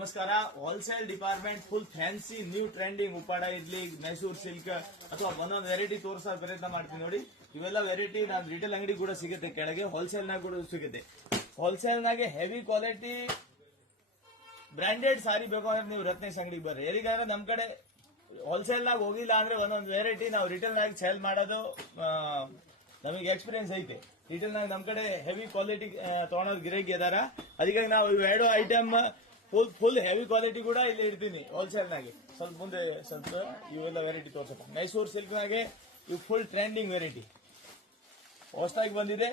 ನಮಸ್ಕಾರ. Wholesale department full fancy new trending Uppada ಇರ್ಲಿ, Mysuru silk ಅಥವಾ ಒಂದೊಂದು ವೆರೈಟಿ ತೋರಿಸೋ ಪ್ರಯತ್ನ ಮಾಡ್ತೀನಿ ನೋಡಿ. ಇವೆಲ್ಲ ವೆರೈಟಿ ನಾನು ರಿಟೇಲ್ ಅಂಗಡಿ ಕೂಡ ಸಿಗುತ್ತೆ, ಕೆಳಗೆ ಹೋಲ್ಸೇಲ್ ನಾಗ ಕೂಡ ಸಿಗುತ್ತೆ. ಹೋಲ್ಸೇಲ್ ನಾಗೆ ಹೆವಿ ಕ್ವಾಲಿಟಿ ಬ್ರಾಂಡೆಡ್ ಸಾರಿ ಬೇಕು ಅಂದ್ರೆ ನೀವು ರತ್ನೇಶ್ ಅಂಗಡಿಗೆ ಬರ್ರಿ. ಎಲ್ಲಿಗಾದ್ರೆ ನಮ್ ಕಡೆ ಹೋಲ್ಸೇಲ್ ನಾಗ ಹೋಗಿಲ್ಲ ಅಂದ್ರೆ ಒಂದೊಂದು ವೆರೈಟಿ ನಾವು ರಿಟೇಲ್ ನಾಗ ಸೇಲ್ ಮಾಡೋದು ನಮಗೆ ಎಕ್ಸ್ಪೀರಿಯನ್ಸ್ ಐತೆ. ರಿಟೇಲ್ ನಾಗ ನಮ್ ಕಡೆ ಹೆವಿ ಕ್ವಾಲಿಟಿ ತಗೊಳೋರು ಗಿರಾಕಿ ಇದಾರ. ಅದಕ್ಕಾಗಿ ನಾವು ಇವೆರಡು ಐಟಮ್ ಫುಲ್ ಹೆವಿ ಕ್ವಾಲಿಟಿ ಕೂಡ ಇಲ್ಲಿ ಇಡ್ತೀನಿ ಹೋಲ್ಸೇಲ್ ನಾಗೆ. ಸ್ವಲ್ಪ ಮುಂದೆ ಸ್ವಲ್ಪ ಇವೆಲ್ಲ ವೆರೈಟಿ ತೋರ್ಸಪ್ಪ. ಮೈಸೂರು ಸಿಲ್ಕ್ ನಾಗೆ ಇವು ಫುಲ್ ಟ್ರೆಂಡಿಂಗ್ ವೆರೈಟಿ ಹೊಸದಾಗಿ ಬಂದಿದೆ.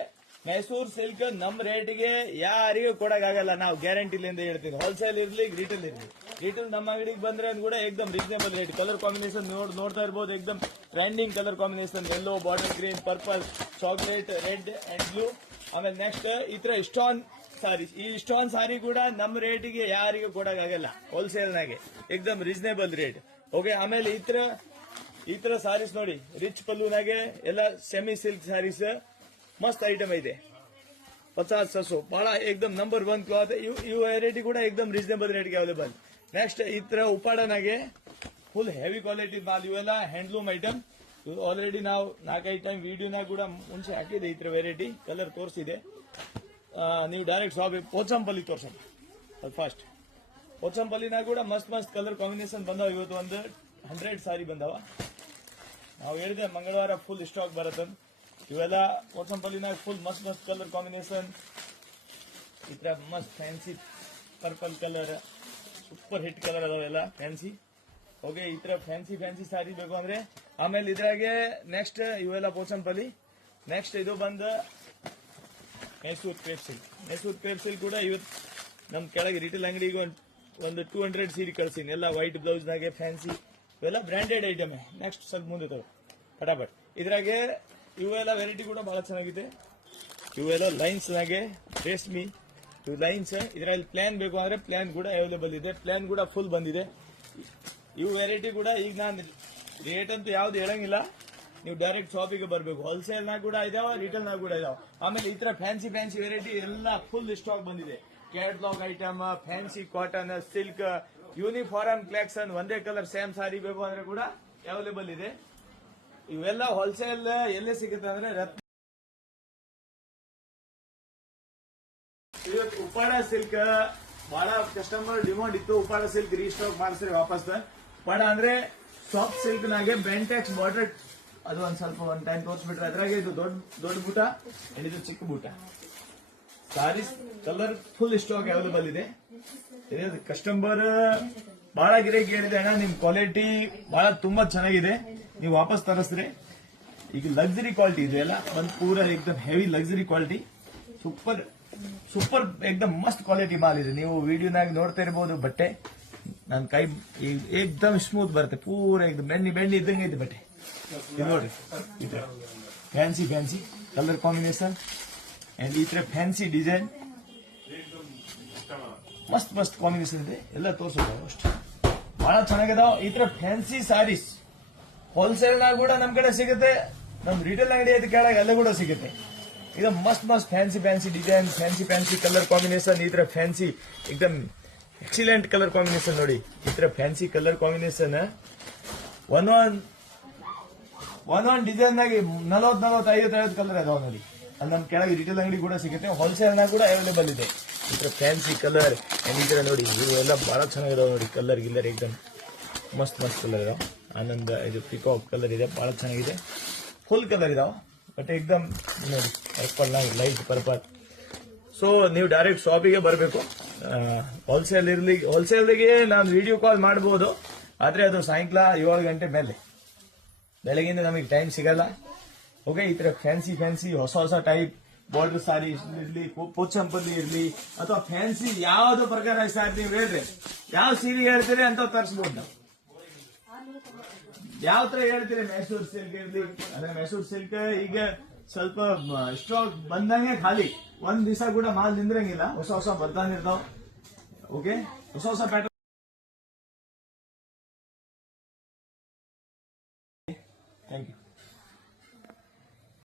ಮೈಸೂರು ಸಿಲ್ಕ್ ನಮ್ ರೇಟ್ಗೆ ಯಾರಿಗೂ ಕೊಡಕ್ಕಾಗಲ್ಲ, ನಾವು ಗ್ಯಾರಂಟಿಲಿಂದ ಹೇಳ್ತೀನಿ. ಹೋಲ್ಸೇಲ್ ಇರ್ಲಿ ರಿಟೇಲ್ ಇರ್ಲಿ. ರಿಟೇಲ್ ನಮ್ಮ ಅಂಗಡಿಗೆ ಬಂದ್ರೆ ಕೂಡ ಏಕದಮ್ ರೀಸನೇಬಲ್ ರೇಟ್. ಕಲರ್ ಕಾಂಬಿನೇಷನ್ ನೋಡ್ತಾ ಇರ್ಬೋದು, ಏಕದಮ್ trending colour combination. Yellow, border green, purple, chocolate, red and blue. ಆಮೇಲೆ ನೆಕ್ಸ್ಟ್ ಈ ತರ ಸ್ಟೋನ್ ಸಾರಿ. ಈ ಸ್ಟೋನ್ ಸಾರಿ ಕೂಡ ನಮ್ ರೇಟಿಗೆ ಯಾರಿಗೂ ಕೊಡಕ್ಕಾಗಲ್ಲ ಹೋಲ್ಸೇಲ್ ನಾಗೆ, ಏಕದಮ್ ರೀಸನೇಬಲ್ ರೇಟ್. ಓಕೆ. ಆಮೇಲೆ ಈ ತರ ಸಾರೀಸ್ ನೋಡಿ, ರಿಚ್ ಪಲ್ಲುನಾಗೆ ಎಲ್ಲ ಸೆಮಿ ಸಿಲ್ಕ್ ಸಾರೀಸ್ ಮಸ್ತ್ ಐಟಮ್ ಇದೆ. 50-60 ಬಹಳ ಏಕದಮ್ ನಂಬರ್ 1 ಕ್ಲಾತ್. ಇವು ವೆರೈಟಿ ಕೂಡ ಏಕದಮ್ ರೀಸನೇಬಲ್ ರೇಟ್ಗೆ ಅವೈಲೇಬಲ್. ನೆಕ್ಸ್ಟ್ ಈ ತರ ಉಪ್ಪಾಡನಾಗೆ ಫುಲ್ ಹೆವಿ ಕ್ವಾಲಿಟಿ ಮಾಲ್. ಇವೆಲ್ಲ ಹ್ಯಾಂಡ್ಲೂಮ್ ಐಟಮ್. ಆಲ್ರೆಡಿ ನಾವು 4-5 ಟೈಮ್ ವಿಡಿಯೋನಾಗ ಕೂಡ ಮುಂಚೆ ಹಾಕಿದೆ. ಈ ತರ ವೆರೈಟಿ ಕಲರ್ ತೋರಿಸಿದೆ. ನೀವು ಡೈರೆಕ್ಟ್ ಶಾಪ್ ಪೋಚಂಪಲ್ಲಿ ತೋರ್ಸೋಣ ಫಾಸ್ಟ್. ಪೋಚಂಪಲ್ಲಿನಾಗ ಕೂಡ ಮಸ್ತ್ ಕಲರ್ ಕಾಂಬಿನೇಷನ್ ಬಂದಾವ. ಇವತ್ತು ಒಂದು 100 ಸಾರಿ ಬಂದಾವ. ನಾವು ಹೇಳಿದೆ ಮಂಗಳವಾರ ಫುಲ್ ಸ್ಟಾಕ್ ಬರತ್ತಂತ. ಇವೆಲ್ಲ ಪೋಚಂಪಲ್ಲಿನಾಗ ಫುಲ್ ಮಸ್ತ್ ಕಲರ್ ಕಾಂಬಿನೇಷನ್. ಈ ತರ ಮಸ್ತ್ fancy purple colour, super hit colour ಅದಾವೆಲ್ಲ ಫ್ಯಾನ್ಸಿ. ಓಕೆ. ಈ ತರ ಫ್ಯಾನ್ಸಿ ಸಾರಿ ಬೇಕು ಅಂದ್ರೆ ಆಮೇಲೆ ಇದ್ರಾಗೆ ನೆಕ್ಸ್ಟ್ ಇವೆಲ್ಲ ಪೋಚಂಪಲ್ಲಿ. ನೆಕ್ಸ್ಟ್ ಇದು ಬಂದು Mysuru crepe silk. Mysuru crepe silk ಕೂಡ ಇವತ್ತು ನಮ್ ಕೆಳಗೆ ರಿಟೇಲ್ ಅಂಗಡಿಗೆ ಒಂದು 200 ಸೀರೆ ಕಳ್ಸೀನಿ. ಎಲ್ಲ ವೈಟ್ ಬ್ಲೌಸ್ ನಾಗೆ ಫ್ಯಾನ್ಸಿ. ಇವೆಲ್ಲ ಬ್ರಾಂಡೆಡ್ ಐಟಮ್. ನೆಕ್ಸ್ಟ್ ಸ್ವಲ್ಪ ಮುಂದೆ ತಗೋ ಫಟಾಫಟ್. ಇದ್ರಾಗೆ ಇವೆಲ್ಲ ವೆರೈಟಿ ಕೂಡ ಬಹಳ ಚೆನ್ನಾಗಿದೆ. ಇವೆಲ್ಲ ಲೈನ್ಸ್ ನಾಗೆ ರೇಷ್ಮಿ ಇವು ಲೈನ್ಸ್. ಇದರಲ್ಲಿ ಪ್ಲಾನ್ ಬೇಕು ಅಂದ್ರೆ ಪ್ಲಾನ್ ಕೂಡ ಅವೈಲೇಬಲ್ ಇದೆ. ಪ್ಲಾನ್ ಕೂಡ ಫುಲ್ ಬಂದಿದೆ. ಇವು ವೆರೈಟಿ ಕೂಡ ಈಗ ನಾನು ರೇಟ್ ಅಂತೂ ಯಾವ್ದು ಹೇಳಂಗಿಲ್ಲ, ನೀವು ಡೈರೆಕ್ಟ್ ಶಾಪಿಗೆ ಬರಬೇಕು. ಹೋಲ್ಸೇಲ್ ನಾಗ ಕೂಡ ಇದಾವ, ರಿಟೇಲ್ ನಾಗ ಕೂಡ ಇದಾವ. ಆಮೇಲೆ ಈ ತರ ಫ್ಯಾನ್ಸಿ ವೆರೈಟಿ ಎಲ್ಲ ಫುಲ್ ಸ್ಟಾಕ್ ಬಂದಿದೆ. Catalogue item, fancy cotton, silk, uniform collection, ಒಂದೇ ಕಲರ್ ಸೇಮ್ ಸಾರಿ ಬೇಕು ಅಂದ್ರೆ ಕೂಡ ಅವೈಲೇಬಲ್ ಇದೆ. ಇವೆಲ್ಲ ಹೋಲ್ಸೇಲ್ ಎಲ್ಲೇ ಸಿಗುತ್ತೆ ಅಂದ್ರೆ ಇವತ್ತು ಉಪ್ಪಾಡ ಸಿಲ್ಕ್ ಬಹಳ ಕಸ್ಟಮರ್ ಡಿಮಾಂಡ್ ಇತ್ತು. ಉಪ್ಪಾಡ ಸಿಲ್ಕ್ ರೀಸ್ಟಾಕ್ ಮಾಡಿಸ್ರಿ ವಾಪಸ್. ಉಪ್ಪಾಡ ಅಂದ್ರೆ ಸಾಫ್ಟ್ ಸಿಲ್ಕ್ ನಾಗೆ ಬೆಂಟೆಕ್ಸ್ ಬಾರ್ಡರ್, ಅದು ಒಂದು ಟೈಮ್ ತೋರಿಸ್ಬಿಟ್ರೆ ಅದ್ರಾಗೆ ಇದು ದೊಡ್ಡ ಬೂಟ, ಇದು ಚಿಕ್ಕ ಬೂಟ. ಸಾರೀಸ್ ಕಲರ್ ಫುಲ್ ಸ್ಟಾಕ್ ಅವೈಲೇಬಲ್ ಇದೆ. ಕಸ್ಟಮರ್ ಬಹಳ ಗಿರಾಕಿ ಹೇಳಿದೆ, ಅಣ್ಣ ನಿಮ್ ಕ್ವಾಲಿಟಿ ಬಹಳ ತುಂಬಾ ಚೆನ್ನಾಗಿದೆ, ನೀವು ವಾಪಸ್ ತರಿಸ್ರಿ. ಈಗ ಲಕ್ಸುರಿ ಕ್ವಾಲಿಟಿ ಇದೆ ಎಲ್ಲ, ಒಂದು ಪೂರ ಏಕದಮ್ ಹೆವಿ ಲಕ್ಸುರಿ ಕ್ವಾಲಿಟಿ. ಸೂಪರ್ ಏಕದಮ್ ಮಸ್ತ್ ಕ್ವಾಲಿಟಿ ಮಾಲ್ ಇದೆ. ನೀವು ವಿಡಿಯೋನಾಗ ನೋಡ್ತಾ ಇರಬಹುದು. ಬಟ್ಟೆ ನನ್ನ ಕೈ ಏಕದಮ್ ಸ್ಮೂತ್ ಬರುತ್ತೆ, ಪೂರ ಏಕದಮ್ ಬೆಣ್ಣೆ ಇದ್ದಂಗೆ ಇದೆ ಬಟ್ಟೆ. ಇದು ನೋಡ್ರಿ, ಈ ತರ ಫ್ಯಾನ್ಸಿ ಕಲರ್ ಕಾಂಬಿನೇಷನ್ ಅಂಡ್ ಈ ತರ ಫ್ಯಾನ್ಸಿ ಡಿಸೈನ್ ಮಸ್ತ್ ಕಾಂಬಿನೇಷನ್ ಇದೆ. ಎಲ್ಲ ತೋರಿಸೋದು ಅಷ್ಟು ಬಹಳ ಚೆನ್ನಾಗಿದಾವ. ಈ ತರ ಫ್ಯಾನ್ಸಿ ಸಾರೀಸ್ ಹೋಲ್ಸೇಲ್ ನಾಗ ಕೂಡ ನಮ್ ಕಡೆ ಸಿಗುತ್ತೆ, ನಮ್ ರಿಟೇಲ್ ಅಂಗಡಿ ಐತೆ ಕೆಳಗೆ ಅಲ್ಲೇ ಕೂಡ ಸಿಗುತ್ತೆ. ಇದು ಮಸ್ತ್ fancy design, fancy colour combination. ಈ ತರ ಫ್ಯಾನ್ಸಿ ಏಕದಮ್ ಎಕ್ಸಿಲೆಂಟ್ ಕಲರ್ ಕಾಂಬಿನೇಷನ್ ನೋಡಿ. ಈ ತರ ಫ್ಯಾನ್ಸಿ ಕಲರ್ ಕಾಂಬಿನೇಷನ್ ಒಂದೊಂದು ಡಿಸೈನ್ ನಾಗಿ 40-50 ಕಲರ್ ಅದಾವ ನೋಡಿ. ಅದು ನಮ್ ಕೆಳಗೆ ರಿಟೇಲ್ ಅಂಗಡಿ ಕೂಡ ಸಿಗುತ್ತೆ, ಹೋಲ್ಸೇಲ್ ನಾಗ ಕೂಡ ಅವೈಲೇಬಲ್ ಇದೆ. ಈ ತರ ಫ್ಯಾನ್ಸಿ ಕಲರ್ ಈ ತರ ನೋಡಿ. ಇವೆಲ್ಲ ಬಹಳ ಚೆನ್ನಾಗಿದಾವ ನೋಡಿ. ಕಲರ್ ಗಿಲ್ಲರ್ ಏಕದಮ್ ಮಸ್ತ್ ಕಲರ್ ಇದಾವ. ಆನಂದ ಇದು ಪಿಕಾಕ್ ಕಲರ್ ಇದೆ, ಬಹಳ ಚೆನ್ನಾಗಿದೆ. ಫುಲ್ ಕಲರ್ ಇದಾವ ಬಟ್ ಏಕದಮ್ ನೋಡಿ ಪರ್ಪಲ್ ನಾಗಿ ಲೈಟ್ ಪರ್ಪಲ್. ಸೊ ನೀವು ಡೈರೆಕ್ಟ್ ಶಾಪಿಗೆ ಬರಬೇಕು. ಹೋಲ್ಸೇಲ್ಗೆ ನಾನು ವಿಡಿಯೋ ಕಾಲ್ ಮಾಡಬಹುದು, ಆದ್ರೆ ಅದು ಸಾಯಂಕಾಲ 7 ಗಂಟೆ ಮೇಲೆ. ಬೆಳಗಿಂದ ನಮಗೆ ಟೈಮ್ ಸಿಗಲ್ಲ. ಓಕೆ. ಈ ತರ ಫ್ಯಾನ್ಸಿ ಹೊಸ ಟೈಪ್ ಬಾರ್ಡರ್ ಸಾರಿ ಇರ್ಲಿ, ಪೋಚಂಪಲ್ಲಿ ಇರ್ಲಿ, ಅಥವಾ ಫ್ಯಾನ್ಸಿ ಯಾವ್ದು ಪ್ರಕಾರ ಸಾರಿ ನೀವು ಹೇಳ್ರಿ, ಯಾವ ಸೀರೆ ಹೇಳ್ತೀರಿ ಅಂತ ತರಿಸಬಹುದು ನಾವು. ಯಾವ ತರ ಹೇಳ್ತೀರಿ, ಮೈಸೂರು ಸಿಲ್ಕ್ ಇರ್ಲಿ ಅಂದ್ರೆ ಮೈಸೂರು ಸಿಲ್ಕ್ ಈಗ ಸ್ವಲ್ಪ ಸ್ಟಾಕ್ ಬಂದಂಗೆ ಖಾಲಿ. ಒಂದ್ ದಿವಸ ಕೂಡ ಮಾಲ್ ನಿಂದ್ರಂಗಿಲ್ಲ, ಹೊಸ ಬರ್ತಾನೆ ಇರ್ತಾವ. ಓಕೆ. ಹೊಸ ಪ್ಯಾಟರ್ನ್